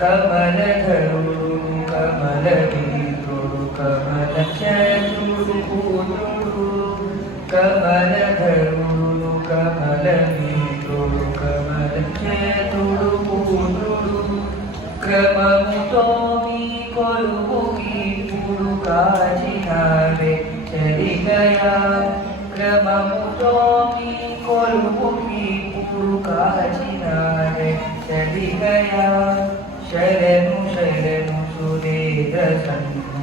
కమలధరుడు కమల మిత్రుడు కమల చతుడు పూజుడు కమలధరుడు కమల మిత్రుడు కమల చతుడు పూజుడు క్రమముతో మీ కొలువు ఇప్పుడు కాచినాడే చరిగయా క్రమముతో మీ కొలువు ఇప్పుడు కాచినాడే చరిగయా శరణు శరణు సురేంద్ర సన్ను